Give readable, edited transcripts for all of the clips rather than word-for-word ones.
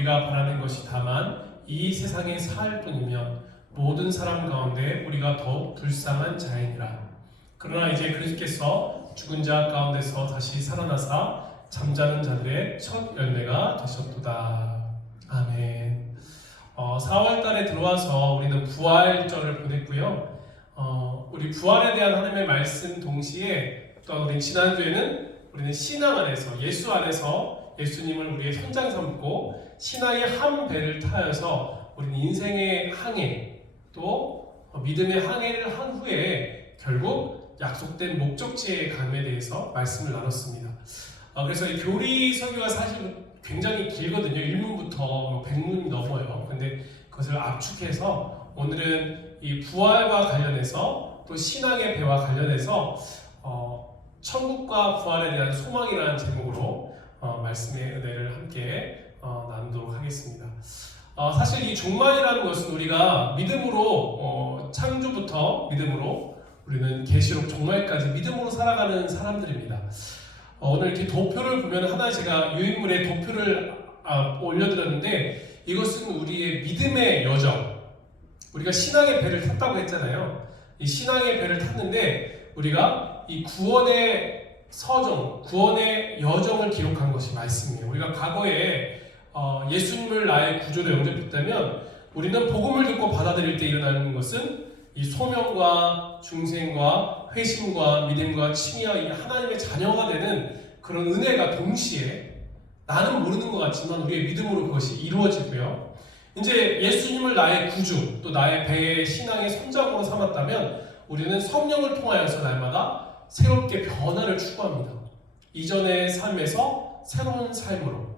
우리가 바라는 것이 다만 이 세상에 살 뿐이면 모든 사람 가운데 우리가 더욱 불쌍한 자이니라. 그러나 이제 그리스도께서 죽은 자 가운데서 다시 살아나사 잠자는 자들의 첫 열매가 되셨도다. 아멘. 4월달에 들어와서 우리는 부활절을 보냈고요. 우리 부활에 대한 하나님의 말씀 동시에 또 우리 지난주에는 우리는 신앙 안에서 예수 안에서 예수님을 우리의 현장 삼고 신앙의 한 배를 타여서 우리는 인생의 항해 또 믿음의 항해를 한 후에 결국 약속된 목적지에 감에 대해서 말씀을 나눴습니다. 그래서 이 교리 설교가 사실 굉장히 길거든요. 1문부터 100문이 넘어요. 근데 그것을 압축해서 오늘은 이 부활과 관련해서 또 신앙의 배와 관련해서 천국과 부활에 대한 소망이라는 제목으로 말씀의 은혜를 함께 나누도록 하겠습니다. 사실 이 종말이라는 것은 우리가 믿음으로 창조부터 믿음으로 우리는 계시록 종말까지 믿음으로 살아가는 사람들입니다. 오늘 이렇게 도표를 보면 하나 제가 유인물에 도표를 올려드렸는데 이것은 우리의 믿음의 여정, 우리가 신앙의 배를 탔다고 했잖아요. 이 신앙의 배를 탔는데 우리가 이 구원의 서정, 구원의 여정을 기록한 것이 말씀이에요. 우리가 과거에 예수님을 나의 구주로 영접했다면 우리는 복음을 듣고 받아들일 때 일어나는 것은 이 소명과 중생과 회심과 믿음과 칭의와 이 하나님의 자녀가 되는 그런 은혜가 동시에 나는 모르는 것 같지만 우리의 믿음으로 그것이 이루어지고요. 이제 예수님을 나의 구주 또 나의 배의 신앙의 선장으로 삼았다면 우리는 성령을 통하여서 날마다 새롭게 변화를 추구합니다. 이전의 삶에서 새로운 삶으로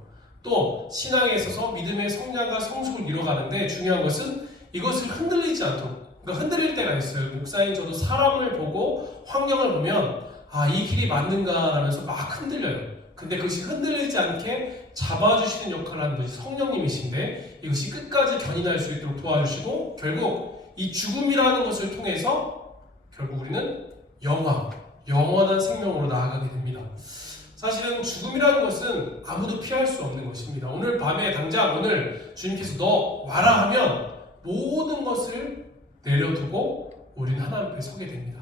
또 신앙에 있어서 믿음의 성장과 성숙을 이뤄가는데 중요한 것은 이것을 흔들리지 않도록, 그러니까 흔들릴 때가 있어요. 목사님 저도 사람을 보고 환경을 보면 이 길이 맞는가 하면서 막 흔들려요. 근데 그것이 흔들리지 않게 잡아주시는 역할을 하는 것이 성령님이신데 이것이 끝까지 견인할 수 있도록 도와주시고 결국 이 죽음이라는 것을 통해서 결국 우리는 영원한 생명으로 나아가게 됩니다. 사실은 죽음이라는 것은 아무도 피할 수 없는 것입니다. 오늘 밤에 당장 오늘 주님께서 너 와라 하면 모든 것을 내려두고 우리는 하나님 앞에 서게 됩니다.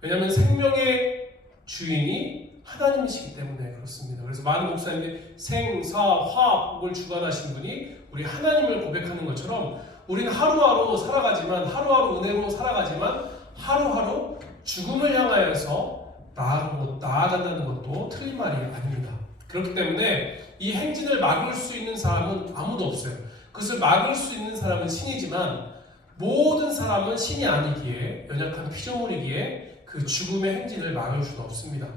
왜냐하면 생명의 주인이 하나님이시기 때문에 그렇습니다. 그래서 많은 목사님들이 생사화복을 주관하신 분이 우리 하나님을 고백하는 것처럼 우리는 하루하루 살아가지만 하루하루 은혜로 살아가지만 하루하루 죽음을 향하여서 나아간다는 것도 틀린 말이 아닙니다. 그렇기 때문에 이 행진을 막을 수 있는 사람은 아무도 없어요. 그것을 막을 수 있는 사람은 신이지만 모든 사람은 신이 아니기에 연약한 피조물이기에 그 죽음의 행진을 막을 수는 없습니다.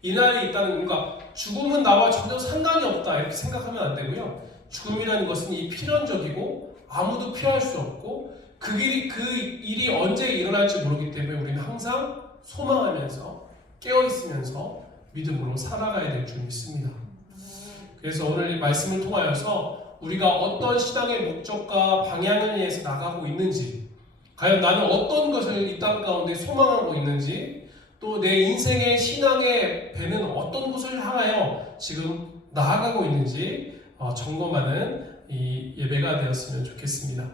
이날이 있다는 그러니까 죽음은 나와 전혀 상관이 없다 이렇게 생각하면 안 되고요. 죽음이라는 것은 이 필연적이고 아무도 피할 수 없고 그 일이 언제 일어날지 모르기 때문에 우리는 항상 소망하면서 깨어있으면서 믿음으로 살아가야 될 줄 믿습니다. 그래서 오늘 이 말씀을 통하여서 우리가 어떤 신앙의 목적과 방향을 위해서 나가고 있는지 과연 나는 어떤 것을 이 땅 가운데 소망하고 있는지 또 내 인생의 신앙의 배는 어떤 곳을 향하여 지금 나아가고 있는지 점검하는 이 예배가 되었으면 좋겠습니다.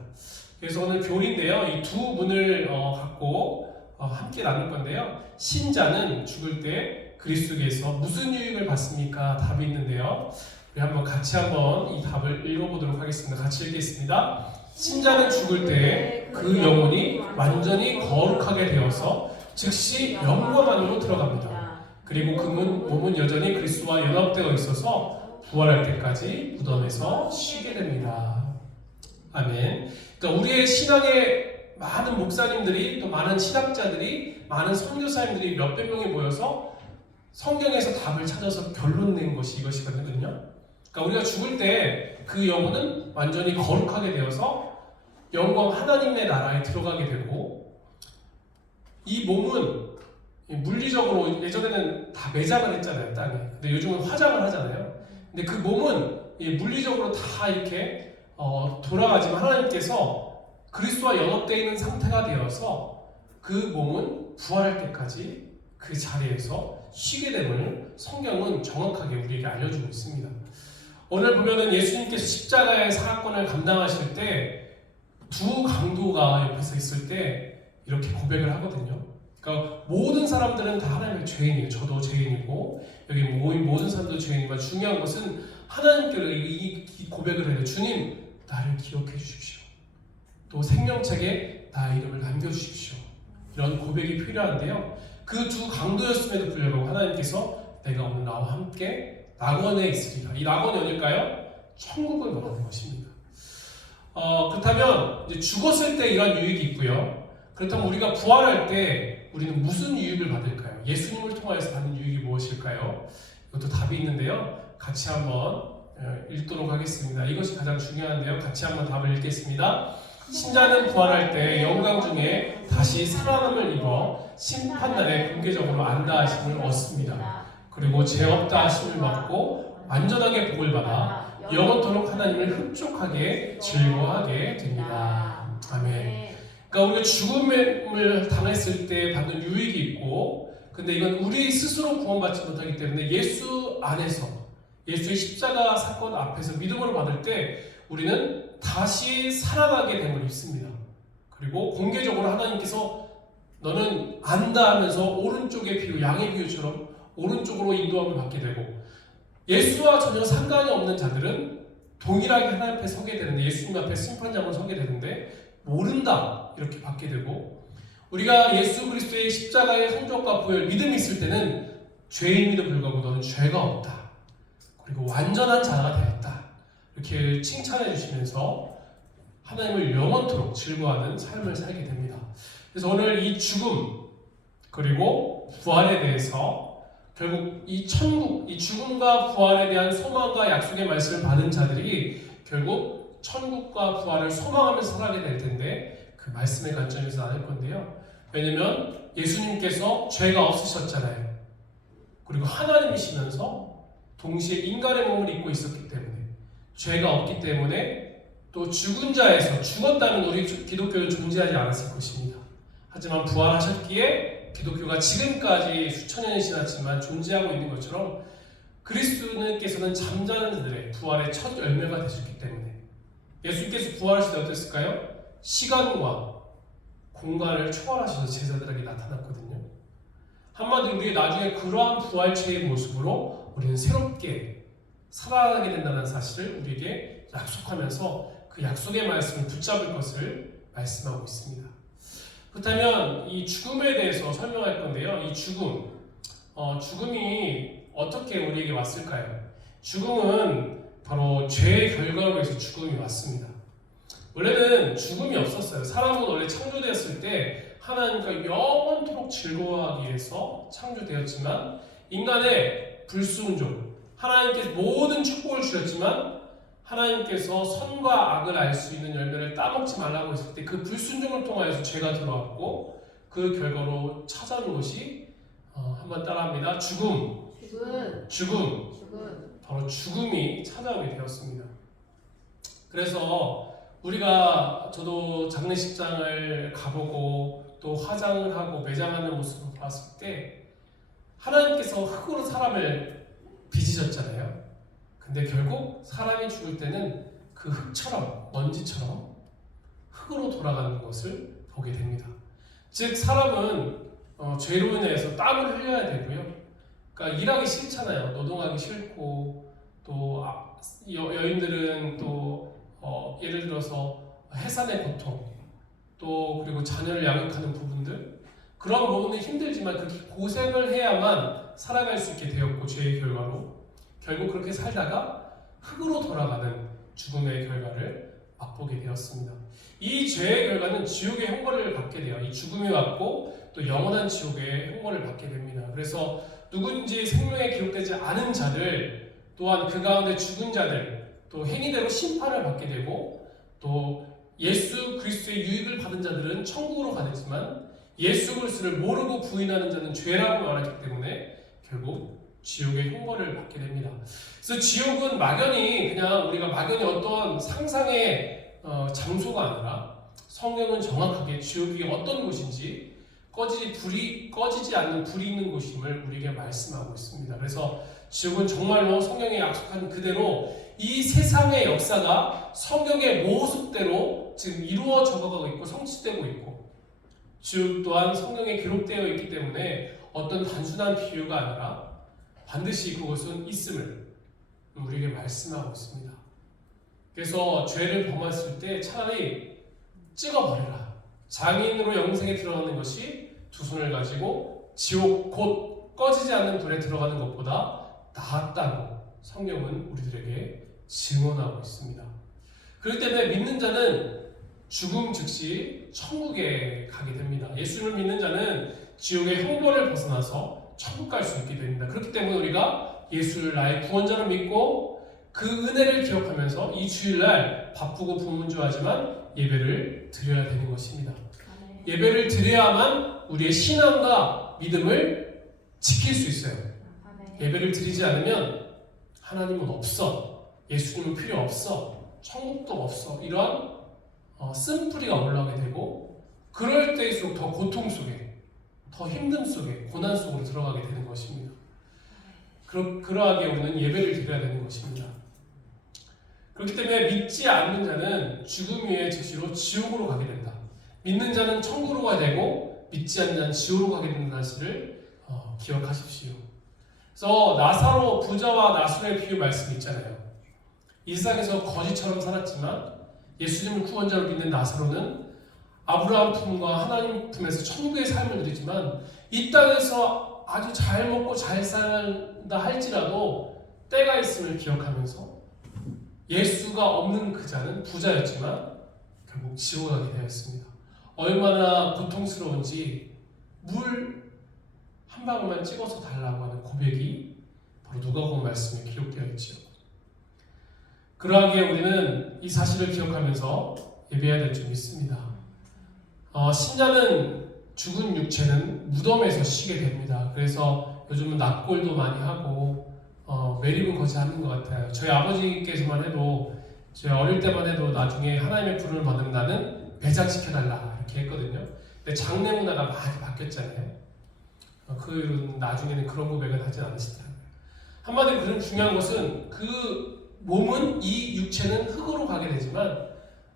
그래서 오늘 교리인데요. 이 두 문을 갖고 함께 나눌 건데요. 신자는 죽을 때 그리스도께서 무슨 유익을 받습니까? 답이 있는데요. 우리 한번 같이 이 답을 읽어보도록 하겠습니다. 같이 읽겠습니다. 신자는 죽을 때 그 영혼이 완전히 거룩하게 되어서 즉시 영광 안으로 들어갑니다. 그리고 그 몸은 여전히 그리스도와 연합되어 있어서 부활할 때까지 무덤에서 쉬게 됩니다. 아멘. 그러니까 우리의 신앙의 많은 목사님들이 또 많은 신학자들이 많은 선교사님들이 몇백 명이 모여서 성경에서 답을 찾아서 결론 낸 것이 이것이거든요. 그러니까 우리가 죽을 때 그 영혼은 완전히 거룩하게 되어서 영광 하나님의 나라에 들어가게 되고 이 몸은 물리적으로 예전에는 다 매장을 했잖아요, 땅에. 근데 요즘은 화장을 하잖아요. 근데 그 몸은 물리적으로 다 이렇게 돌아가지만 하나님께서 그리스도와 연합되어 있는 상태가 되어서 그 몸은 부활할 때까지 그 자리에서 쉬게 됨을 성경은 정확하게 우리에게 알려주고 있습니다. 오늘 보면은 예수님께서 십자가의 사건을 감당하실 때 두 강도가 옆에서 있을 때 이렇게 고백을 하거든요. 그러니까 모든 사람들은 다 하나님의 죄인이에요. 저도 죄인이고 여기 모인 모든 사람도 죄인이지만 중요한 것은 하나님께로 이 고백을 해요. 주님, 나를 기억해 주십시오. 또 생명책에 나의 이름을 남겨주십시오. 이런 고백이 필요한데요. 그 두 강도였음에도 불구하고 하나님께서 내가 오늘 나와 함께 낙원에 있으리라. 이 낙원이 어딜까요? 천국을 말하는 것입니다. 그렇다면 이제 죽었을 때 이런 유익이 있고요. 그렇다면 우리가 부활할 때 우리는 무슨 유익을 받을까요? 예수님을 통하여서 받는 유익이 무엇일까요? 이것도 답이 있는데요. 같이 한번 읽도록 하겠습니다. 이것이 가장 중요한데요. 같이 한번 답을 읽겠습니다. 신자는 부활할 때 영광 중에 다시 살아남을 입어 심판날에 공개적으로 안다 하심을 얻습니다. 그리고 죄 없다 하심을 받고 완전하게 복을 받아 영원토록 하나님을 흡족하게 즐거워하게 됩니다. 아멘. 그러니까 우리가 죽음을 당했을 때 받는 유익이 있고, 근데 이건 우리 스스로 구원받지 못하기 때문에 예수 안에서, 예수의 십자가 사건 앞에서 믿음으로 받을 때 우리는 다시 살아나게 됨을 입습니다. 그리고 공개적으로 하나님께서 너는 안다 하면서 오른쪽의 비유, 양의 비유처럼 오른쪽으로 인도함을 받게 되고, 예수와 전혀 상관이 없는 자들은 동일하게 하나님 앞에 서게 되는데, 예수님 앞에 심판장으로 서게 되는데 모른다 이렇게 받게 되고, 우리가 예수 그리스도의 십자가의 성적과 부활 믿음이 있을 때는 죄인임에도 불구하고 너는 죄가 없다, 그리고 완전한 자가 되었다 이렇게 칭찬해 주시면서 하나님을 영원토록 즐거워하는 삶을 살게 됩니다. 그래서 오늘 이 죽음 그리고 부활에 대해서 결국 이 천국, 이 죽음과 부활에 대한 소망과 약속의 말씀을 받은 자들이 결국 천국과 부활을 소망하면서 살아가게 될 텐데, 그 말씀의 관점에서 나눌 건데요. 왜냐면 예수님께서 죄가 없으셨잖아요. 그리고 하나님이시면서 동시에 인간의 몸을 입고 있었기 때문에, 죄가 없기 때문에 또 죽은 자에서 죽었다면 우리 기독교는 존재하지 않았을 것입니다. 하지만 부활하셨기에 기독교가 지금까지 수천 년이 지났지만 존재하고 있는 것처럼 그리스도께서는 잠자는 자들의 부활의 첫 열매가 되셨기 때문에, 예수님께서 부활하실 때 어땠을까요? 시간과 공간을 초월하셔서 제자들에게 나타났거든요. 한마디로 우리 나중에 그러한 부활체의 모습으로 우리는 새롭게 살아가게 된다는 사실을 우리에게 약속하면서 그 약속의 말씀을 붙잡을 것을 말씀하고 있습니다. 그렇다면 이 죽음에 대해서 설명할 건데요. 이 죽음이 어떻게 우리에게 왔을까요? 죽음은 바로 죄의 결과로 해서 죽음이 왔습니다. 원래는 죽음이 없었어요. 사람은 원래 창조되었을 때 하나님과 영원토록 즐거워하기 위해서 창조되었지만, 인간의 불순종, 하나님께서 모든 축복을 주셨지만 하나님께서 선과 악을 알 수 있는 열매를 따먹지 말라고 했을 때 그 불순종을 통하여서 죄가 들어왔고, 그 결과로 찾아온 것이 한번 따라합니다. 죽음. 바로 죽음이 찾아오게 되었습니다. 그래서 저도 장례식장을 가보고 또 화장을 하고 매장하는 모습을 봤을 때 하나님께서 흙으로 사람을 빚으셨잖아요. 근데 결국 사람이 죽을 때는 그 흙처럼, 먼지처럼 흙으로 돌아가는 것을 보게 됩니다. 즉 사람은 죄로 인해서 땀을 흘려야 되고요. 그러니까 일하기 싫잖아요. 노동하기 싫고, 또 여인들은 또 예를 들어서 해산의 고통, 또 그리고 자녀를 양육하는 부분들, 그런 부분은 힘들지만 그렇게 고생을 해야만 살아갈 수 있게 되었고, 죄의 결과로 결국 그렇게 살다가 흙으로 돌아가는 죽음의 결과를 맛보게 되었습니다. 이 죄의 결과는 지옥의 형벌을 받게 돼요. 이 죽음이 왔고 또 영원한 지옥의 형벌을 받게 됩니다. 그래서 누군지 생명에 기록되지 않은 자들, 또한 그 가운데 죽은 자들, 또 행위대로 심판을 받게 되고, 또 예수 그리스도의 유익을 받은 자들은 천국으로 가겠지만 예수 그리스도를 모르고 부인하는 자는 죄라고 말하기 때문에 결국 지옥의 형벌을 받게 됩니다. 그래서 지옥은 막연히 우리가 막연히 어떤 상상의 장소가 아니라, 성경은 정확하게 지옥이 어떤 곳인지 불이 꺼지지 않는 불이 있는 곳임을 우리에게 말씀하고 있습니다. 그래서 지옥은 정말로 성경에 약속한 그대로 이 세상의 역사가 성경의 모습대로 지금 이루어져 가고 있고 성취되고 있고, 지옥 또한 성경에 기록되어 있기 때문에 어떤 단순한 비유가 아니라 반드시 그것은 있음을 우리에게 말씀하고 있습니다. 그래서 죄를 범했을 때 차라리 찍어버려라. 장인으로 영생에 들어가는 것이 두 손을 가지고 지옥 곧 꺼지지 않는 불에 들어가는 것보다 낫다고 성경은 우리들에게 증언하고 있습니다. 그렇기 때문에 믿는 자는 죽음 즉시 천국에 가게 됩니다. 예수를 믿는 자는 지옥의 형벌을 벗어나서 천국 갈 수 있게 됩니다. 그렇기 때문에 우리가 예수를 나의 구원자로 믿고 그 은혜를 기억하면서 이 주일날 바쁘고 불문주하지만 예배를 드려야 되는 것입니다. 예배를 드려야만 우리의 신앙과 믿음을 지킬 수 있어요. 예배를 드리지 않으면 하나님은 없어, 예수님은 필요 없어, 천국도 없어, 이러한 쓴뿌리가 올라오게 되고, 그럴 때일수록 더 고통 속에, 더 힘듦 속에, 고난 속으로 들어가게 되는 것입니다. 그러하게 우리는 예배를 드려야 되는 것입니다. 그렇기 때문에 믿지 않는 자는 죽음 위에 즉시로 지옥으로 가게 된다. 믿는 자는 천국으로 가게 되고 믿지 않는 자는 지옥으로 가게 된다는 사실을 기억하십시오. 그래서 나사로 부자와 나술의 비유 말씀이 있잖아요. 이 세상에서 거지처럼 살았지만 예수님을 구원자로 믿는 나사로는 아브라함 품과 하나님 품에서 천국의 삶을 누리지만 이 땅에서 아주 잘 먹고 잘 산다 할지라도 때가 있음을 기억하면서 예수가 없는 그 자는 부자였지만 결국 지옥에 가게 되었습니다. 얼마나 고통스러운지 물 한 방울만 찍어서 달라고 하는 고백이 바로 누가복음 말씀에 기록되어 있지요. 그러하기에 우리는 이 사실을 기억하면서 예배해야 될 줄 믿습니다. 신자는 죽은 육체는 무덤에서 쉬게 됩니다. 그래서 요즘은 납골도 많이 하고 매립은 거의 하는 것 같아요. 저희 아버지께서만 해도 제가 어릴 때만 해도 나중에 하나님의 부름을 받으면 나는 배장시켜달라 이렇게 했거든요. 근데 장례 문화가 많이 바뀌었잖아요. 그 나중에는 그런 고백을 하진 않으시더라고요. 한마디로 그런 중요한 것은 그 몸은, 이 육체는 흙으로 가게 되지만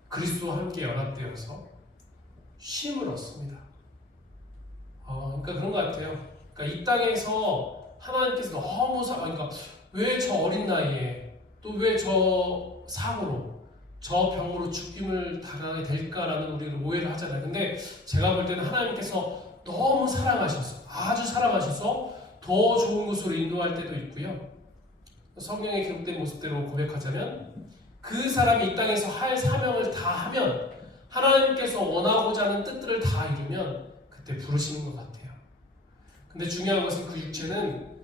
그리스도와 함께 연합되어서 쉼을 얻습니다. 그러니까 그런 것 같아요. 그러니까 이 땅에서 하나님께서 너무 그러니까 왜 저 어린 나이에 또 왜 저 사고로 저 병으로 죽임을 당하게 될까라는 우리는 오해를 하잖아요. 근데 제가 볼 때는 하나님께서 너무 사랑하셔서, 아주 사랑하셔서 더 좋은 곳으로 인도할 때도 있고요. 성경에 기록된 모습대로 고백하자면 그 사람이 이 땅에서 할 사명을 다 하면, 하나님께서 원하고자 하는 뜻들을 다 이루면 그때 부르시는 것 같아요. 근데 중요한 것은 그 육체는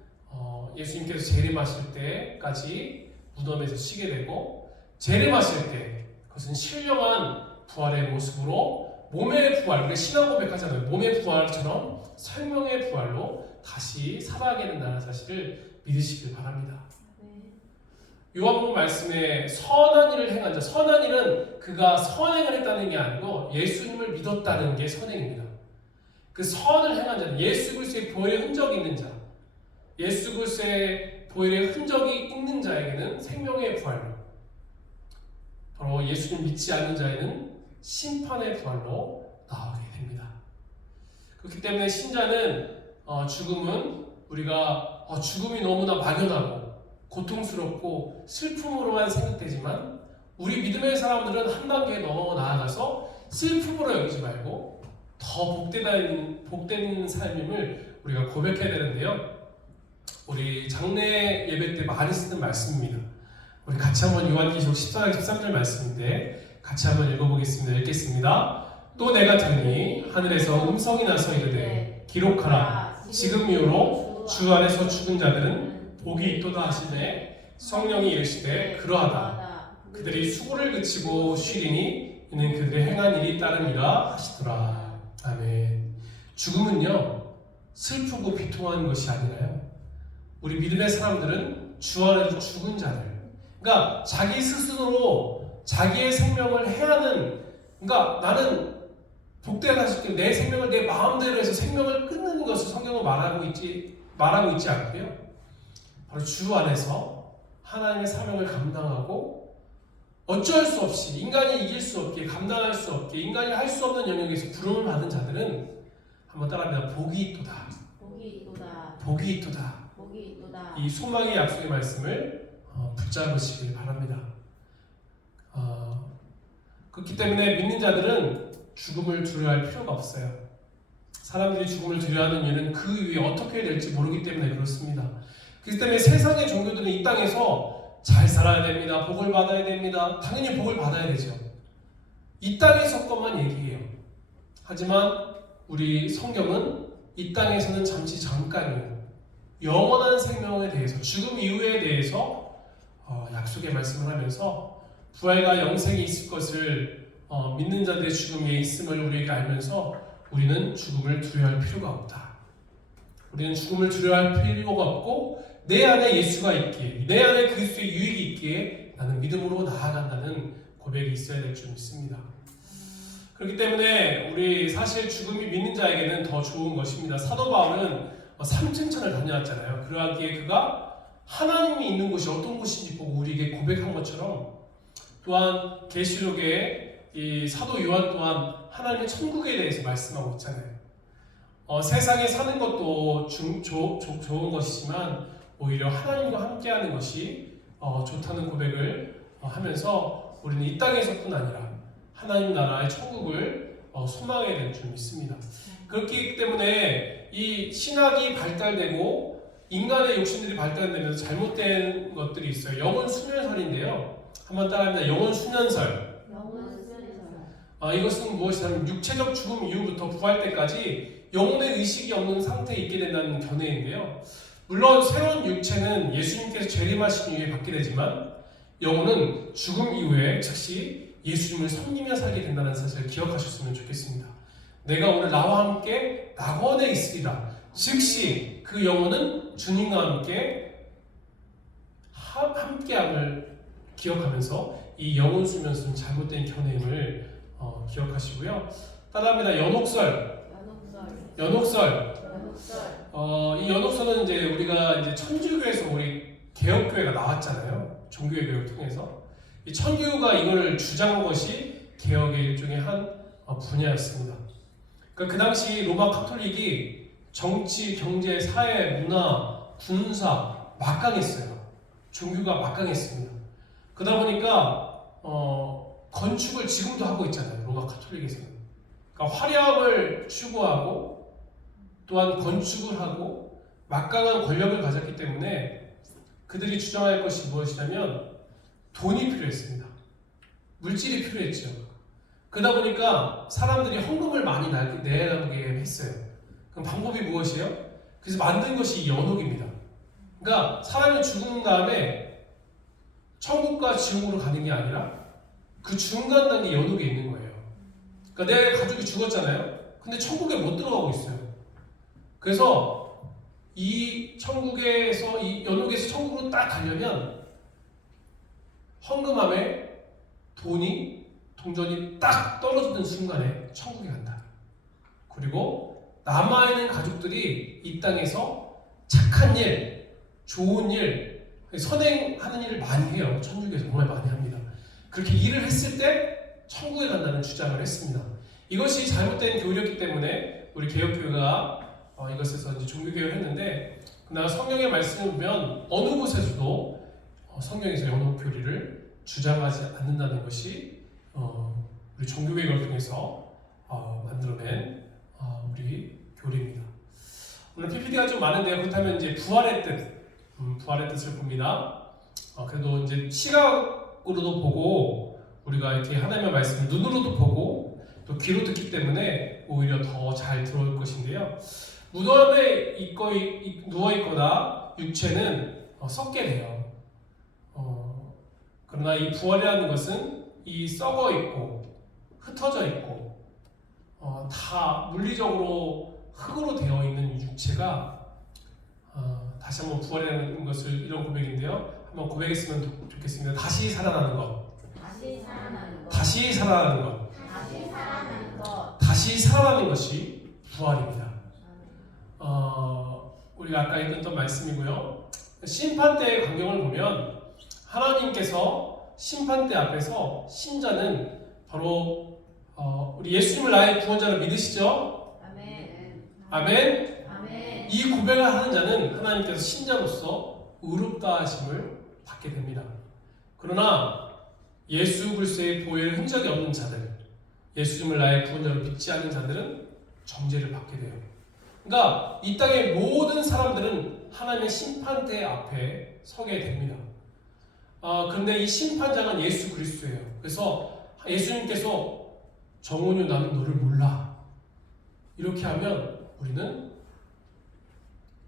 예수님께서 재림하실 때까지 무덤에서 쉬게 되고, 재림하실 때 그것은 신령한 부활의 모습으로 몸의 부활, 우리 신앙 고백하잖아요. 몸의 부활처럼 생명의 부활로 다시 살아가게 된다는 사실을 믿으시길 바랍니다. 요한복음 말씀에 선한 일을 행한 자, 선한 일은 그가 선행을 했다는 게 아니고 예수님을 믿었다는 게 선행입니다. 그 선을 행한 자는 예수 그리스도의 보혈의 흔적이 있는 자, 예수 그리스도의 보혈의 흔적이 있는 자에게는 생명의 부활로, 바로 예수님 믿지 않는 자에는 심판의 부활로 나오게 됩니다. 그렇기 때문에 신자는 죽음은 우리가 죽음이 너무나 막연하고 고통스럽고 슬픔으로만 생각되지만, 우리 믿음의 사람들은 한 단계 더 나아가서 슬픔으로 여기지 말고 더 복된 삶임을 우리가 고백해야 되는데요. 우리 장례 예배 때 많이 쓰는 말씀입니다. 우리 같이 한번 요한계시록 14장 13절 말씀인데 같이 한번 읽어보겠습니다. 읽겠습니다. 또 내가 들으니 하늘에서 음성이 나서 이르되 기록하라. 지금 이후로 주 안에서 죽은 자들은 복이 있도다 하시되 성령이 이르시되 그러하다. 그들이 수고를 그치고 쉬리니 이는 그들의 행한 일이 따름이라 하시더라. 아멘. 죽음은요 슬프고 비통한 것이 아니라요, 우리 믿음의 사람들은 주 안에서 죽은 자들, 그러니까 자기 스스로 자기의 생명을 해하는, 그러니까 나는 복되다 하실 때 내 생명을 내 마음대로 해서 생명을 끊는 것을 성경은 말하고 있지 않고요. 바로 주 안에서 하나님의 사명을 감당하고 어쩔 수 없이 인간이 이길 수 없게 감당할 수 없게 인간이 할 수 없는 영역에서 부름을 받은 자들은 한번 따라합니다. 복이 있도다. 복이 있도다. 복이 있도다. 복이 있도다. 이 소망의 약속의 말씀을 붙잡으시길 바랍니다. 그렇기 때문에 믿는 자들은 죽음을 두려워할 필요가 없어요. 사람들이 죽음을 두려워하는 이유는 그 이후에 어떻게 될지 모르기 때문에 그렇습니다. 그렇기 때문에 세상의 종교들은 이 땅에서 잘 살아야 됩니다. 복을 받아야 됩니다. 당연히 복을 받아야 되죠. 이 땅에서 것만 얘기해요. 하지만 우리 성경은 이 땅에서는 잠시 잠깐이에요. 영원한 생명에 대해서 죽음 이후에 대해서 약속의 말씀을 하면서 부활과 영생이 있을 것을 믿는 자들의 죽음에 있음을 우리에게 알면서 우리는 죽음을 두려워할 필요가 없다. 우리는 죽음을 두려워할 필요가 없고 내 안에 예수가 있기에 내 안에 그리스도의 유익이 있기에 나는 믿음으로 나아간다는 고백이 있어야 될 줄 믿습니다. 그렇기 때문에 우리 사실 죽음이 믿는 자에게는 더 좋은 것입니다. 사도 바울은 삼층천을 다녀왔잖아요. 그러하기에 그가 하나님이 있는 곳이 어떤 곳인지 보고 우리에게 고백한 것처럼 또한 계시록에 이 사도 요한 또한 하나님의 천국에 대해서 말씀하고 있잖아요. 세상에 사는 것도 좋은 것이지만 오히려 하나님과 함께하는 것이 좋다는 고백을 하면서 우리는 이 땅에서뿐 아니라 하나님 나라의 천국을 소망해야 될 줄 믿습니다. 그렇기 때문에 이 신학이 발달되고 인간의 욕심들이 발달되면서 잘못된 것들이 있어요. 영혼 수면설인데요. 한번 따라합니다. 영혼 수면설. 이것은 무엇이냐면 육체적 죽음 이후부터 부활 때까지 영혼의 의식이 없는 상태에 있게 된다는 견해인데요. 물론 새로운 육체는 예수님께서 재림하신 이후에 받게 되지만 영혼은 죽음 이후에 즉시 예수님을 섬기며 살게 된다는 사실을 기억하셨으면 좋겠습니다. 내가 오늘 나와 함께 낙원에 있으리라. 즉시 그 영혼은 주님과 함께함을 기억하면서 이 영혼 수면서는 잘못된 견해임을 기억하시고요. 따라합니다. 연옥설. 이 연옥설은 이제 우리가 이제 천주교에서 우리 개혁교회가 나왔잖아요. 종교의 교육을 통해서 이 천주교가 이걸 주장한 것이 개혁의 일종의 한 분야였습니다. 그러니까 그 당시 로마 카톨릭이 정치, 경제, 사회, 문화, 군사 막강했어요. 종교가 막강했습니다. 그러다 보니까 건축을 지금도 하고 있잖아요. 로마 카톨릭에서는. 그러니까 화려함을 추구하고 또한 건축을 하고 막강한 권력을 가졌기 때문에 그들이 주장할 것이 무엇이냐면 돈이 필요했습니다. 물질이 필요했죠. 그러다 보니까 사람들이 헌금을 많이 내게 했어요. 그럼 방법이 무엇이에요? 그래서 만든 것이 연옥입니다. 그러니까 사람이 죽은 다음에 천국과 지옥으로 가는 게 아니라 그 중간 단계 연옥에 있는 거예요. 그러니까 내 가족이 죽었잖아요. 근데 천국에 못 들어가고 있어요. 그래서 이 천국에서 이 연옥에서 천국으로 딱 가려면 헌금함에 동전이 딱 떨어지는 순간에 천국에 간다. 그리고 남아있는 가족들이 이 땅에서 착한 일, 좋은 일, 선행하는 일을 많이 해요. 천국에서 정말 많이 합니다. 그렇게 일을 했을 때 천국에 간다는 주장을 했습니다. 이것이 잘못된 교리였기 때문에 우리 개혁교회가 이것에서 이제 종교개혁을 했는데, 그러나 성경의 말씀을 보면 어느 곳에서도 성경에서 연옥교리를 주장하지 않는다는 것이 우리 종교개혁을 통해서 만들어낸 우리 교리입니다. 오늘 PPT가 좀 많은데요. 그렇다면 이제 부활의 뜻을 봅니다. 그래도 이제 시각으로도 보고 우리가 이렇게 하나님의 말씀을 눈으로도 보고 또 귀로 듣기 때문에 오히려 더 잘 들어올 것인데요. 무덤에 누워있거나 육체는 썩게 돼요. 그러나 이 부활이라는 것은 이 썩어있고 흩어져 있고 다 물리적으로 흙으로 되어 있는 육체가 다시 한번 부활이라는 것을 이런 고백인데요. 한번 고백했으면 좋겠습니다. 다시 살아나는 것. 다시 살아나는 것. 다시 살아나는 것. 다시 살아나는 것. 다시 살아나는 것이 부활입니다. 우리가 아까 읽었던 말씀이고요. 심판대의 광경을 보면 하나님께서 심판대 앞에서 신자는 바로 우리 예수님을 나의 구원자로 믿으시죠? 아멘. 아멘. 아멘. 이 고백을 하는 자는 하나님께서 신자로서 의롭다 하심을 받게 됩니다. 그러나 예수 그리스도의 보혈 흔적이 없는 자들, 예수님을 나의 구원자로 믿지 않는 자들은 정죄를 받게 돼요. 그러니까 이 땅의 모든 사람들은 하나님의 심판대 앞에 서게 됩니다. 그런데 이 심판장은 예수 그리스도예요. 그래서 예수님께서 정온유 나는 너를 몰라 이렇게 하면 우리는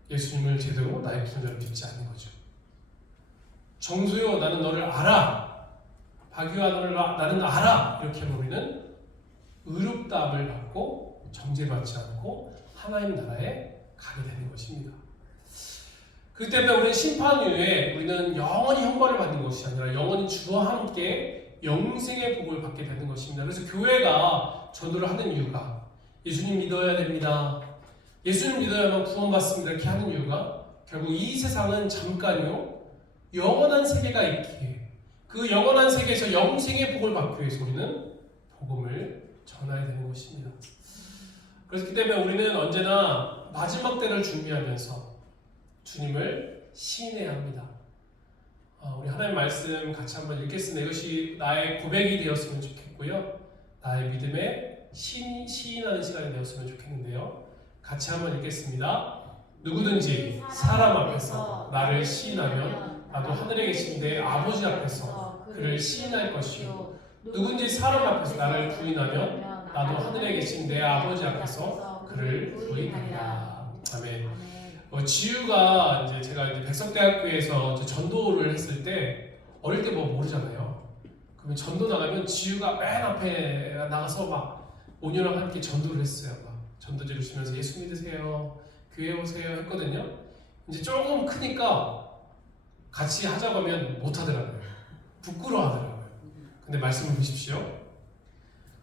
예수님을 제대로 나의 구원자로 믿지 않는 거죠. 정수요 나는 너를 알아. 박유아 너를 나는 알아. 이렇게 하면 우리는 의롭다함을 받고 정죄받지 않고 하나님 나라에 가게 되는 것입니다. 그렇기 때문에 우리는 심판 후에 우리는 영원히 형벌을 받는 것이 아니라 영원히 주와 함께 영생의 복을 받게 되는 것입니다. 그래서 교회가 전도를 하는 이유가 예수님 믿어야 됩니다. 예수님 믿어야만 구원받습니다. 이렇게 하는 이유가 결국 이 세상은 잠깐요 영원한 세계가 있기에 그 영원한 세계에서 영생의 복을 받기 위해서 우리는 복음을 전해야 되는 것입니다. 그렇기 때문에 우리는 언제나 마지막 때를 준비하면서 주님을 시인해야 합니다. 우리 하나님 말씀 같이 한번 읽겠습니다. 이것이 나의 고백이 되었으면 좋겠고요. 나의 믿음의 시인하는 시간이 되었으면 좋겠는데요. 같이 한번 읽겠습니다. 누구든지 사람 앞에서 나를 시인하면 나도 하늘에 계신 내 아버지 앞에서 그를 시인할 것이요 누구든지 사람 앞에서 나를 부인하면 나도 하늘에 계신 내 아버지 앞에서 그를 부인하리라. 아멘. 지유가 이제 제가 이제 백석대학교에서 이제 전도를 했을 때 어릴 때 뭐 모르잖아요. 그러면 전도 나가면 지유가 맨 앞에 나가서 막 온유랑 함께 전도를 했어요. 막 전도지를 주면서 예수 믿으세요, 교회 오세요 했거든요. 이제 조금 크니까 같이 하자고 하면 못 하더라고요. 부끄러워하더라고요. 근데 말씀을 보십시오.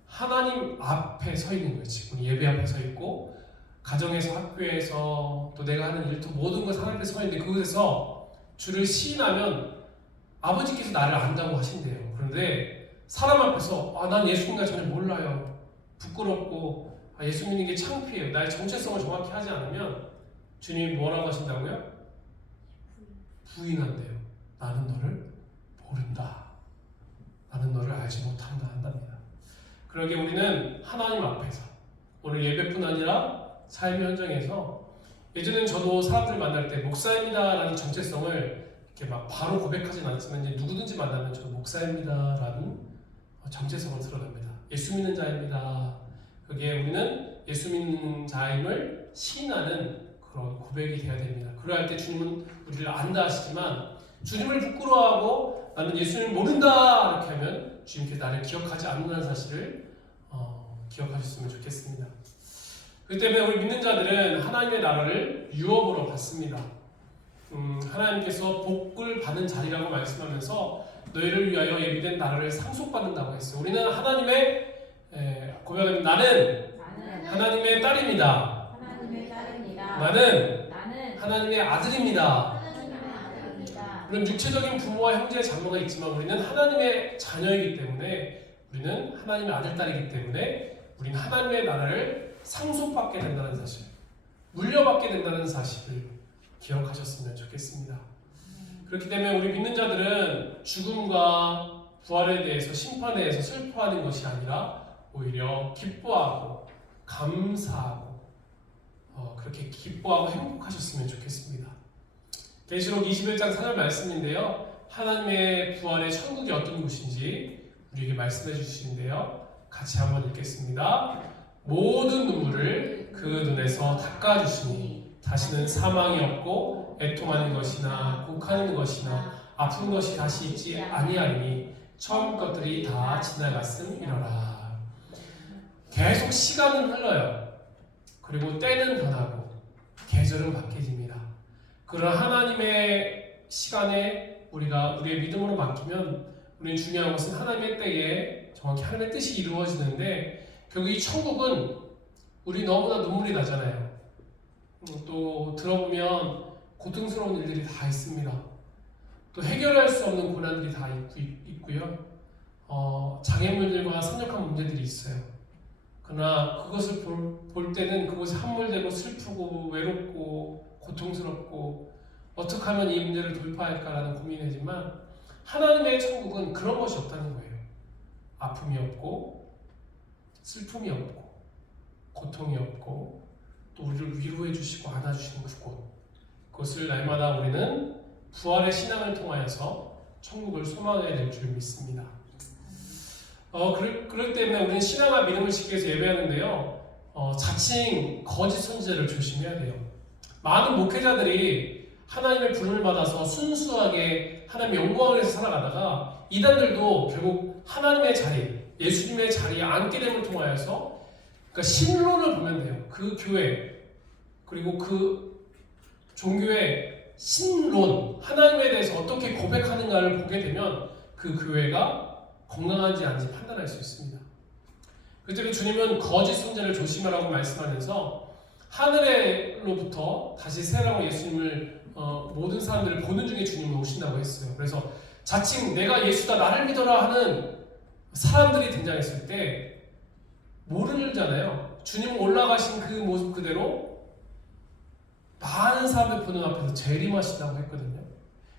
하나님 앞에 서 있는 거지. 우리 예배 앞에 서 있고 가정에서 학교에서 또 내가 하는 일도 모든 것 하나님 앞에 서 있는데 그곳에서 주를 시인하면 아버지께서 나를 안다고 하신대요. 그런데 사람 앞에서 난 예수님과 전혀 몰라요. 부끄럽고 예수 믿는 게 창피해요. 나의 정체성을 정확히 하지 않으면 주님이 뭐라고 하신다고요? 부인한대요. 나는 너를 모른다. 나는 너를 알지 못한다 한답니다. 그러게 우리는 하나님 앞에서 오늘 예배뿐 아니라 삶의 현장에서 예전엔 저도 사람들 만날 때 목사입니다 라는 정체성을 이렇게 막 바로 고백하진 않지만 이제 누구든지 만나면 저는 목사입니다 라는 정체성을 드러냅니다. 예수 믿는 자입니다. 그게 우리는 예수 믿는 자임을 시인하는 그런 고백이 되어야 됩니다. 그럴 때 주님은 우리를 안다 하시지만 주님을 부끄러워하고 나는 예수님을 모른다 이렇게 하면 주님께서 나를 기억하지 않는다는 사실을 기억하셨으면 좋겠습니다. 그렇기 때문에 우리 믿는 자들은 하나님의 나라를 유업으로 받습니다. 하나님께서 복을 받는 자리라고 말씀하면서 너희를 위하여 예비된 나라를 상속받는다고 했어요. 우리는 하나님의 고백은 나는 하나님의 딸입니다. 나는 하나님의 아들입니다. 물론 육체적인 부모와 형제 자매가 있지만 우리는 하나님의 자녀이기 때문에 우리는 하나님의 아들 딸이기 때문에 우리는 하나님의 나라를 상속받게 된다는 사실, 물려받게 된다는 사실을 기억하셨으면 좋겠습니다. 그렇기 때문에 우리 믿는 자들은 죽음과 부활에 대해서 심판에 대해서 슬퍼하는 것이 아니라 오히려 기뻐하고 감사하고 그렇게 기뻐하고 행복하셨으면 좋겠습니다. 계시록 21장 4절 말씀인데요. 하나님의 부활의 천국이 어떤 곳인지 우리에게 말씀해 주시는데요. 같이 한번 읽겠습니다. 모든 눈물을 그 눈에서 닦아주시니 다시는 사망이 없고 애통하는 것이나 곡하는 것이나 아픈 것이 다시 있지 아니하리니 처음 것들이 다 지나갔음이로라. 계속 시간은 흘러요. 그리고 때는 변하고 계절은 바뀌집니다. 그런 하나님의 시간에 우리가 우리의 믿음으로 맡기면 우리는 중요한 것은 하나님의 때에 정확히 하나님의 뜻이 이루어지는데 결국 이 천국은 우리 너무나 눈물이 나잖아요. 또 들어보면 고통스러운 일들이 다 있습니다. 또 해결할 수 없는 고난들이 다 있고요. 장애물들과 선역한 문제들이 있어요. 그러나 그것을 볼 때는 그것이 함몰되고 슬프고 외롭고 고통스럽고 어떻게 하면 이 문제를 돌파할까라는 고민이지만 하나님의 천국은 그런 것이 없다는 거예요. 아픔이 없고 슬픔이 없고 고통이 없고 또 우리를 위로해 주시고 안아주시는 그곳, 그것을 날마다 우리는 부활의 신앙을 통하여서 천국을 소망해야 될 줄 믿습니다. 그렇기 때문에 우리는 신앙과 믿음을 지키기 위해서 예배하는데요. 자칭 거짓 선지자를 조심해야 돼요. 많은 목회자들이 하나님의 부름을 받아서 순수하게 하나님의 영광을 위해서 살아가다가 이단들도 결국 하나님의 자리, 예수님의 자리에 앉게 됨을 통하여서 그러니까 신론을 보면 돼요. 그 교회 그리고 그 종교의 신론, 하나님에 대해서 어떻게 고백하는가를 보게 되면 그 교회가 건강한지 아닌지 판단할 수 있습니다. 그렇기 때문에 주님은 거짓 선지자를 조심하라고 말씀하면서 하늘로부터 다시 세라고 예수님을 모든 사람들을 보는 중에 주님은 오신다고 했어요. 그래서 자칭 내가 예수다 나를 믿어라 하는 사람들이 등장했을 때 모르잖아요. 주님 올라가신 그 모습 그대로 많은 사람들 보는 앞에서 재림하신다고 했거든요.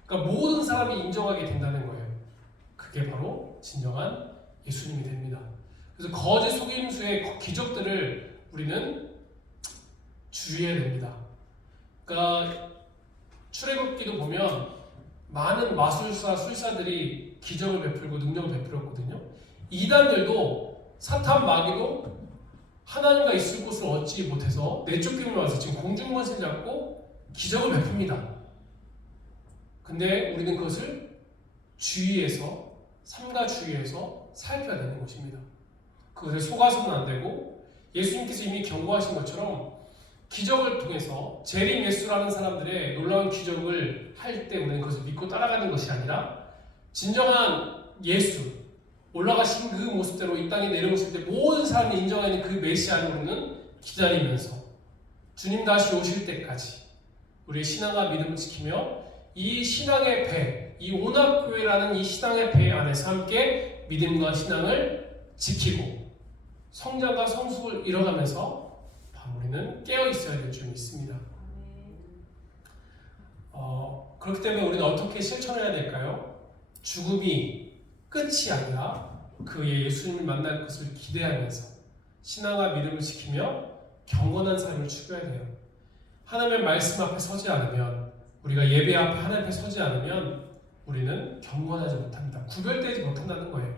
그러니까 모든 사람이 인정하게 된다는 거예요. 그게 바로 진정한 예수님이 됩니다. 그래서 거짓 속임수의 기적들을 우리는 주의해야 됩니다. 그러니까 출애굽기도 보면 많은 마술사, 술사들이 기적을 베풀고 능력을 베풀었거든요. 이단들도 사탄 마귀도 하나님과 있을 곳을 얻지 못해서 내쫓김을 와서 지금 공중권세 잡고 기적을 베풉니다. 근데 우리는 그것을 주의해서 삼가 주의해서 살펴야 되는 것입니다. 그것에 속아서는 안 되고 예수님께서 이미 경고하신 것처럼 기적을 통해서 재림 예수라는 사람들의 놀라운 기적을 할 때 우리는 그것을 믿고 따라가는 것이 아니라 진정한 예수, 올라가신 그 모습대로 이 땅에 내려오실 때 모든 사람이 인정하는 그 메시아를 우리는 기다리면서 주님 다시 오실 때까지 우리의 신앙과 믿음을 지키며 이 신앙의 배, 이 온합교회라는 이 신앙의 배 안에서 함께 믿음과 신앙을 지키고 성장과 성숙을 이뤄가면서 우리는 깨어 있어야 될 줄 믿습니다. 그렇기 때문에 우리는 어떻게 실천해야 될까요? 죽음이 끝이 아니라 그의 예수님을 만날 것을 기대하면서 신앙과 믿음을 지키며 경건한 삶을 추구해야 돼요. 하나님의 말씀 앞에 서지 않으면, 우리가 예배 앞에 하나님 앞에 서지 않으면 우리는 경건하지 못합니다. 구별되지 못한다는 거예요.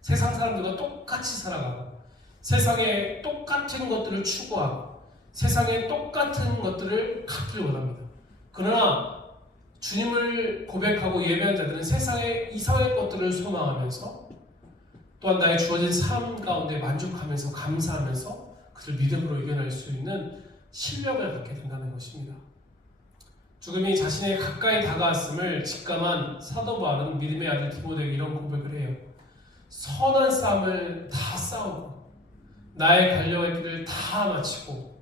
세상 사람들과 똑같이 살아가고 세상에 똑같은 것들을 추구하고 세상에 똑같은 것들을 갖기를 원합니다. 그러나 주님을 고백하고 예배한 자들은 세상의 이상의 것들을 소망하면서 또한 나의 주어진 삶 가운데 만족하면서 감사하면서 그들 믿음으로 이겨낼 수 있는 신령을 갖게 된다는 것입니다. 죽음이 자신의 가까이 다가왔음을 직감한 사도 바울은 믿음의 아들 디모데에게 이런 고백을 해요. 선한 싸움을 다 싸우고 나의 가려할 길을 다 마치고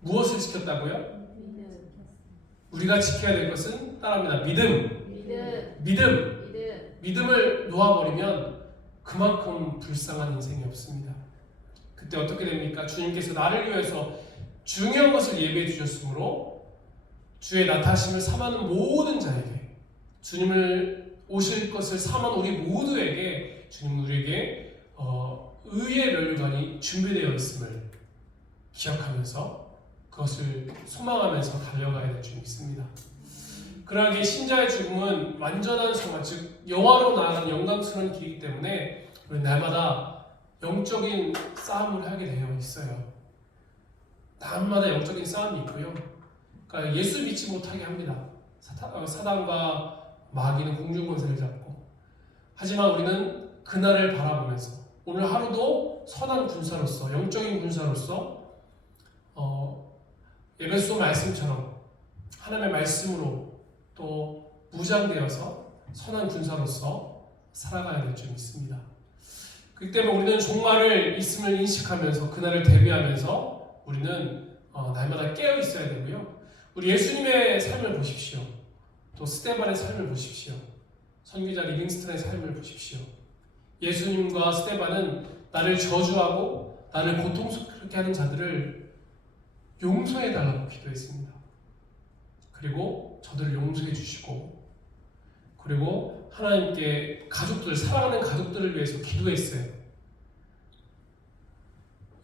무엇을 지켰다고요? 우리가 지켜야 될 것은 따라합니다. 믿음을 놓아버리면 그만큼 불쌍한 인생이 없습니다. 그때 어떻게 됩니까? 주님께서 나를 위해서 중요한 것을 예배해 주셨으므로 주의 나타심을 삼하는 모든 자에게, 주님을 오실 것을 삼한 우리 모두에게 주님은 우리에게 의의 면류관이 준비되어 있음을 기억하면서 그것을 소망하면서 달려가야 될 줄 믿습니다. 그러하기에 신자의 죽음은 완전한 소망, 즉 영화로 나아가는 영광스러운 길이기 때문에 우리 날마다 영적인 싸움을 하게 되어 있어요. 날마다 영적인 싸움이 있고요. 그러니까 예수 믿지 못하게 합니다. 사단과 마귀는 공중권세를 잡고, 하지만 우리는 그날을 바라보면서 오늘 하루도 선한 군사로서, 영적인 군사로서 에베소 말씀처럼 하나님의 말씀으로 또 무장되어서 선한 군사로서 살아가야 될 줄 믿습니다. 그렇기 때문에 우리는 종말을 있음을 인식하면서 그날을 대비하면서 우리는 날마다 깨어 있어야 되고요. 우리 예수님의 삶을 보십시오. 또 스데반의 삶을 보십시오. 선교자 리빙스턴의 삶을 보십시오. 예수님과 스데반은 나를 저주하고 나를 고통스럽게 하는 자들을 용서해달라고 기도했습니다. 그리고 저들을 용서해 주시고, 그리고 하나님께 사랑하는 가족들을 위해서 기도했어요.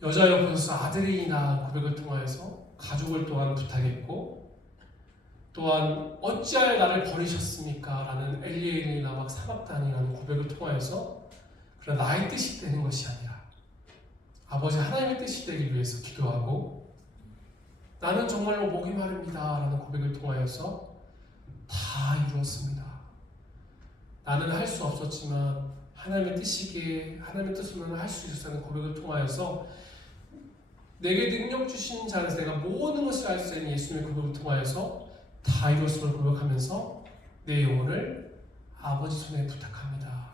여자 옆에서 아들이 낳은 고백을 통하여서 가족을 또한 부탁했고, 또한 어찌하여 나를 버리셨습니까? 라는 엘리엘리 나막 사막단이라는 고백을 통하여서 그런 나의 뜻이 되는 것이 아니라 아버지 하나님의 뜻이 되기 위해서 기도하고, 나는 정말로 목이 마릅니다 라는 고백을 통하여서 다 이루었습니다. 나는 할 수 없었지만 하나님의 뜻이기에 하나님의 뜻으로는 할 수 있었다는 고백을 통하여서 내게 능력 주신 자 안에서 내가 모든 것을 할 수 있는 예수님의 고백을 통하여서 다 이루었음을 고백하면서 내 영혼을 아버지 손에 부탁합니다.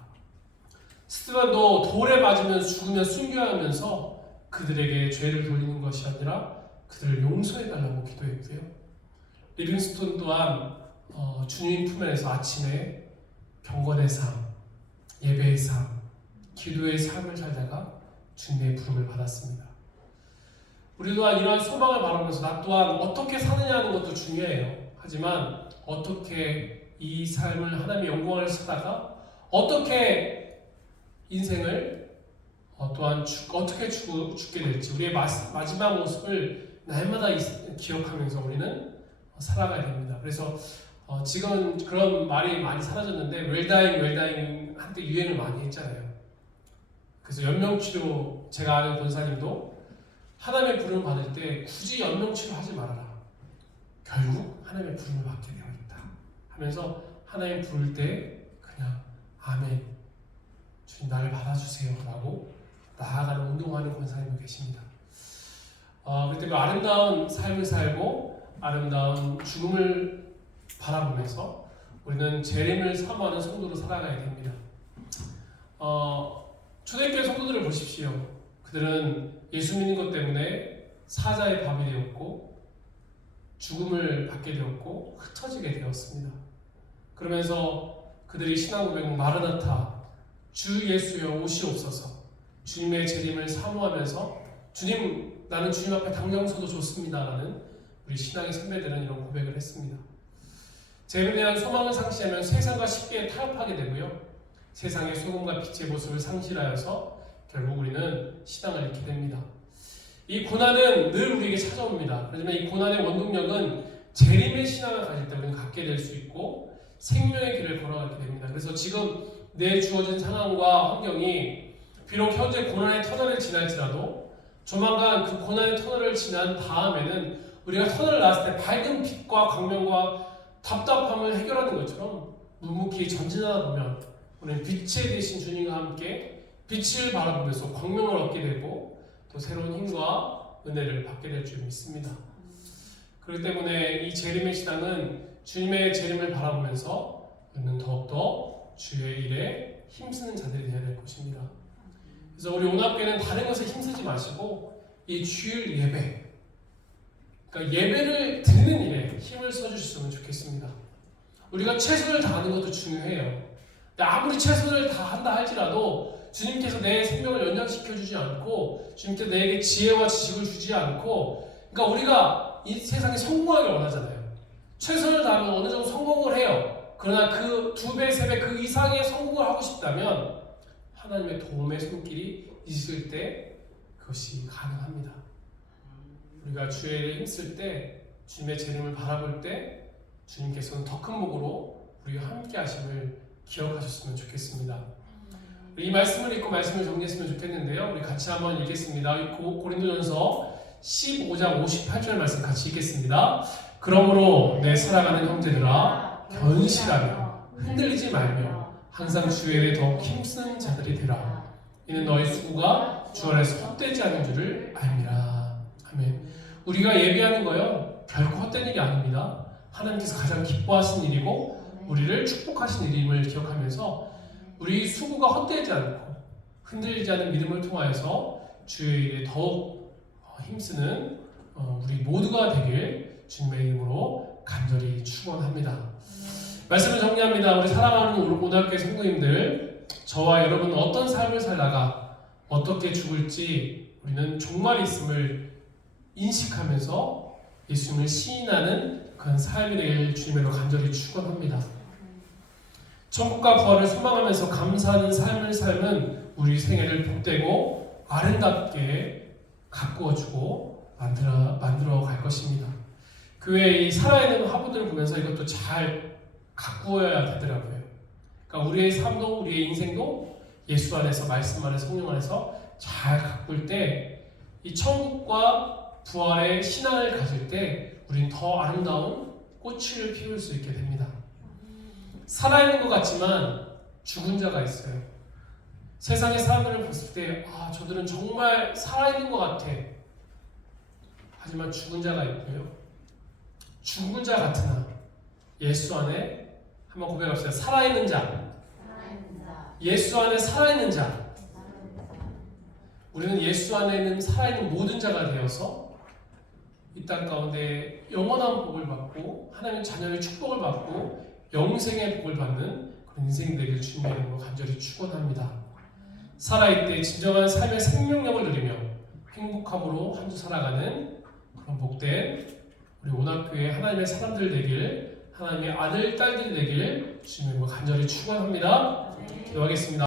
스데반도 돌에 맞으면 죽으면 순교하면서 그들에게 죄를 돌리는 것이 아니라 그들을 용서해달라고 기도했고요. 리빙스톤 또한 주님 품에서 아침에 경건의 삶, 예배의 삶, 기도의 삶을 살다가 주님의 부름을 받았습니다. 우리 또한 이러한 소망을 바라면서 나 또한 어떻게 사느냐 하는 것도 중요해요. 하지만 어떻게 이 삶을 하나님의 영광을 살다가 어떻게 인생을 또한 어떻게 죽게 될지 우리의 마지막 모습을 날마다 기억하면서 우리는 살아가야 됩니다. 그래서 지금은 그런 말이 많이 사라졌는데 웰다잉 한때 유행을 많이 했잖아요. 그래서 연명치료, 제가 아는 권사님도 하나님의 부름을 받을 때 굳이 연명치료 하지 말아라. 결국 하나님의 부름을 받게 되어 있다 하면서 하나님 부를 때 그냥 아멘, 주님 나를 받아주세요 라고 나아가는 운동하는 권사님도 계십니다. 그때 그 아름다운 삶을 살고 아름다운 죽음을 바라보면서 우리는 재림을 사모하는 성도로 살아가야 됩니다. 초대교회 성도들을 보십시오. 그들은 예수 믿는 것 때문에 사자의 밥이 되었고 죽음을 받게 되었고 흩어지게 되었습니다. 그러면서 그들이 신앙 고백 마르나타, 주 예수여 오시옵소서, 주님의 재림을 사모하면서 주님, 나는 주님 앞에 당장 서도 좋습니다 라는 우리 신앙의 선배들은 이런 고백을 했습니다. 재림에 대한 소망을 상실하면 세상과 쉽게 타협하게 되고요. 세상의 소금과 빛의 모습을 상실하여서 결국 우리는 신앙을 잃게 됩니다. 이 고난은 늘 우리에게 찾아옵니다. 하지만 이 고난의 원동력은 재림의 신앙을 가질 때 우리는 갖게 될 수 있고 생명의 길을 걸어가게 됩니다. 그래서 지금 내 주어진 상황과 환경이 비록 현재 고난의 터널을 지날지라도 조만간 그 고난의 터널을 지난 다음에는 우리가 터널을 나왔을 때 밝은 빛과 광명과 답답함을 해결하는 것처럼 묵묵히 전진하다 보면 우리는 빛에 계신 주님과 함께 빛을 바라보면서 광명을 얻게 되고 또 새로운 힘과 은혜를 받게 될 줄 믿습니다. 그렇기 때문에 이 재림의 신앙은 주님의 재림을 바라보면서 우리는 더욱더 주의 일에 힘쓰는 자들이 되어야 될 것입니다. 그래서 우리 온학교는 다른 것에 힘쓰지 마시고 이 주일 예배, 그러니까 예배를 드리는 일에 힘을 써주셨으면 좋겠습니다. 우리가 최선을 다하는 것도 중요해요. 아무리 최선을 다한다 할지라도 주님께서 내 생명을 연장시켜주지 않고 주님께서 내게 지혜와 지식을 주지 않고, 그러니까 우리가 이 세상에 성공하길 원하잖아요. 최선을 다하면 어느 정도 성공을 해요. 그러나 그 2배, 3배 그 이상의 성공을 하고 싶다면 하나님의 도움의 손길이 있을 때 그것이 가능합니다. 우리가 주의 일에 힘쓸 때, 주님의 재림을 바라볼 때 주님께서는 더 큰 복으로 우리와 함께 하심을 기억하셨으면 좋겠습니다. 이 말씀을 읽고 말씀을 정리했으면 좋겠는데요. 우리 같이 한번 읽겠습니다. 고린도전서 15장 58절 말씀 같이 읽겠습니다. 그러므로 내 사랑하는 형제들아 견실하며 흔들리지 말며 항상 주의 일에 더욱 힘쓰는 자들이 되라. 이는 너희 수고가 주 안에서 헛되지 않은 줄을 알미라. 아멘. 우리가 예배하는 거요 결코 헛된 일이 아닙니다. 하나님께서 가장 기뻐하신 일이고 우리를 축복하신 일임을 기억하면서 우리 수고가 헛되지 않고 흔들리지 않는 믿음을 통하여서 주의 일에 더욱 힘쓰는 우리 모두가 되길 주님의 이름으로 간절히 축원합니다. 말씀을 정리합니다. 우리 사랑하는 오늘교회 성도님들, 저와 여러분 어떤 삶을 살다가 어떻게 죽을지 우리는 종말이 있음을 인식하면서 예수님을 시인하는 그런 삶이 되길 주님으로 간절히 축원합니다. 천국과 부활을 소망하면서 감사하는 삶을 살면 우리 생애를 복되고 아름답게 가꾸어주고 만들어 갈 것입니다. 교회의 이 살아있는 화분들을 보면서 이것도 잘 가꾸어야 되더라고요. 그러니까 우리의 삶도 우리의 인생도 예수 안에서 말씀 안에서 성령 안에서 잘 가꿀 때 이 천국과 부활의 신앙을 가질 때 우리는 더 아름다운 꽃을 피울 수 있게 됩니다. 살아있는 것 같지만 죽은 자가 있어요. 세상의 사람들을 봤을 때 저들은 정말 살아있는 것 같아. 하지만 죽은 자가 있고요. 죽은 자 같으나 예수 안에 한번 고백합시다. 살아있는 자. 예수 안에 살아있는 자. 우리는 예수 안에 있는 살아있는 모든 자가 되어서 이 땅 가운데 영원한 복을 받고 하나님의 자녀의 축복을 받고 영생의 복을 받는 그런 인생이 되길 주님의 이름으로 간절히 축원합니다. 살아있을 때 진정한 삶의 생명력을 누리며 행복함으로 한 주 살아가는 그런 복된 우리 오낙교회 하나님의 사람들 되길, 하나님의 아들, 딸들이 되길 주님의 이름으로 간절히 축원합니다. 기도하겠습니다.